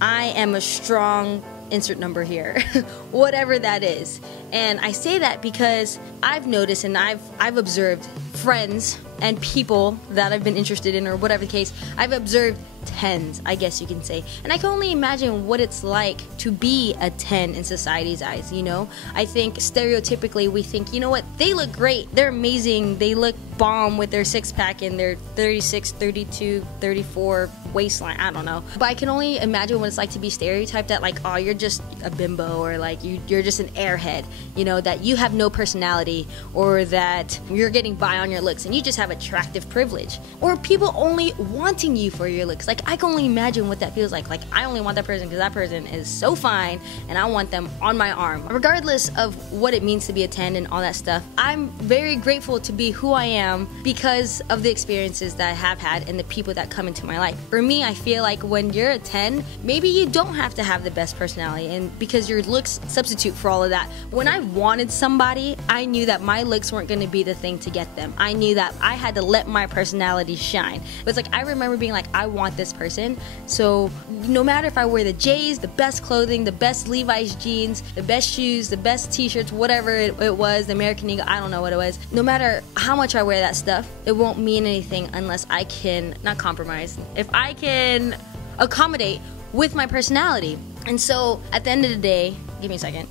I am a strong insert number here, whatever that is. And I say that because I've noticed and I've observed friends and people that I've been interested in, or whatever the case, I've observed 10s, I guess you can say. And I can only imagine what it's like to be a 10 in society's eyes, you know? I think stereotypically we think, you know what, they look great, they're amazing, they look bomb with their six-pack and their 36, 32, 34 waistline, I don't know. But I can only imagine what it's like to be stereotyped that, like, oh, you're just a bimbo, or like you're just an airhead, you know, that you have no personality, or that you're getting by on your looks and you just have attractive privilege, or people only wanting you for your looks. Like, I can only imagine what that feels like. Like, I only want that person because that person is so fine and I want them on my arm. Regardless of what it means to be a 10 and all that stuff, I'm very grateful to be who I am because of the experiences that I have had and the people that come into my life. For me, I feel like when you're a 10, maybe you don't have to have the best personality, and because your looks substitute for all of that. When I wanted somebody, I knew that my looks weren't going to be the thing to get them. I knew that I had to let my personality shine. But it's like, I remember being like, I want this person, so no matter if I wear the J's, the best clothing, the best Levi's jeans, the best shoes, the best t-shirts, whatever it was, the American Eagle, I don't know what it was, no matter how much I wear that stuff, it won't mean anything unless I can, not compromise, if I can accommodate with my personality. And so at the end of the day, give me a second.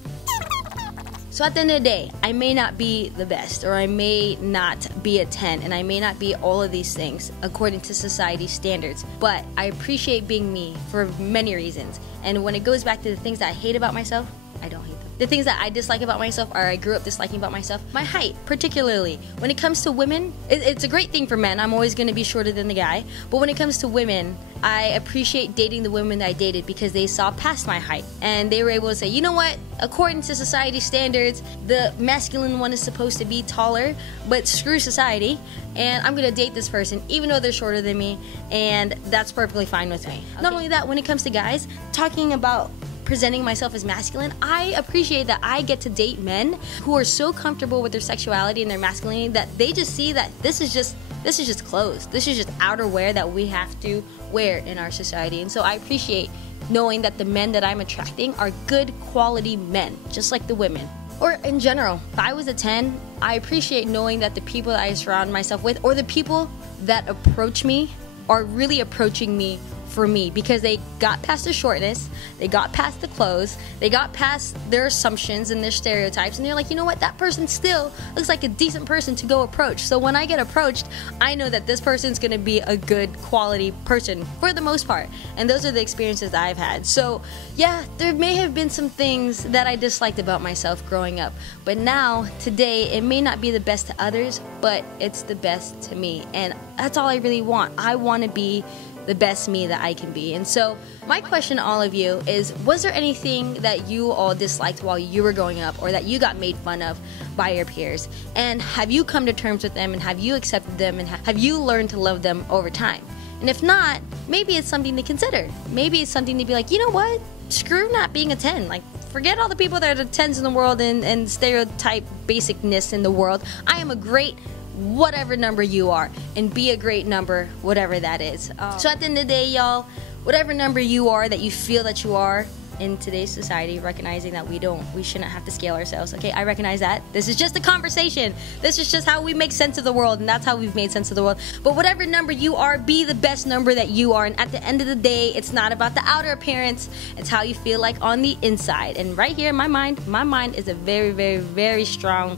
So at the end of the day, I may not be the best, or I may not be a 10, and I may not be all of these things according to society's standards, but I appreciate being me for many reasons. And when it goes back to the things that I hate about myself, I don't hate them. The things that I dislike about myself, or I grew up disliking about myself, my height particularly. When it comes to women, it's a great thing for men. I'm always going to be shorter than the guy. But when it comes to women, I appreciate dating the women that I dated because they saw past my height. And they were able to say, you know what, according to society standards, the masculine one is supposed to be taller, but screw society, and I'm going to date this person even though they're shorter than me, and that's perfectly fine with me. Okay. Not only that, when it comes to guys, talking about presenting myself as masculine, I appreciate that I get to date men who are so comfortable with their sexuality and their masculinity that they just see that this is just clothes. This is just outerwear that we have to wear in our society. And so I appreciate knowing that the men that I'm attracting are good quality men, just like the women. Or in general, if I was a 10, I appreciate knowing that the people that I surround myself with, or the people that approach me, are really approaching me for me, because they got past the shortness, they got past the clothes, they got past their assumptions and their stereotypes, and they're like, you know what, that person still looks like a decent person to go approach. So when I get approached, I know that this person's gonna be a good quality person for the most part. And those are the experiences that I've had. So yeah, there may have been some things that I disliked about myself growing up, but now, today, it may not be the best to others, but it's the best to me. And that's all I really want. I want to be the best me that I can be. And so my question to all of you is, was there anything that you all disliked while you were growing up, or that you got made fun of by your peers? And have you come to terms with them, and have you accepted them, and have you learned to love them over time? And if not, maybe it's something to consider. Maybe it's something to be like, you know what, screw not being a 10. Like, forget all the people that are the 10s in the world and stereotype basicness in the world. I am a great whatever number you are, and be a great number, whatever that is. So at the end of the day, y'all, whatever number you are that you feel that you are in today's society, recognizing that we shouldn't have to scale ourselves. Okay, I recognize that. This is just a conversation. This is just how we make sense of the world, and that's how we've made sense of the world. But whatever number you are, be the best number that you are. And at the end of the day, it's not about the outer appearance, it's how you feel like on the inside. And right here in my mind is a very, very, very strong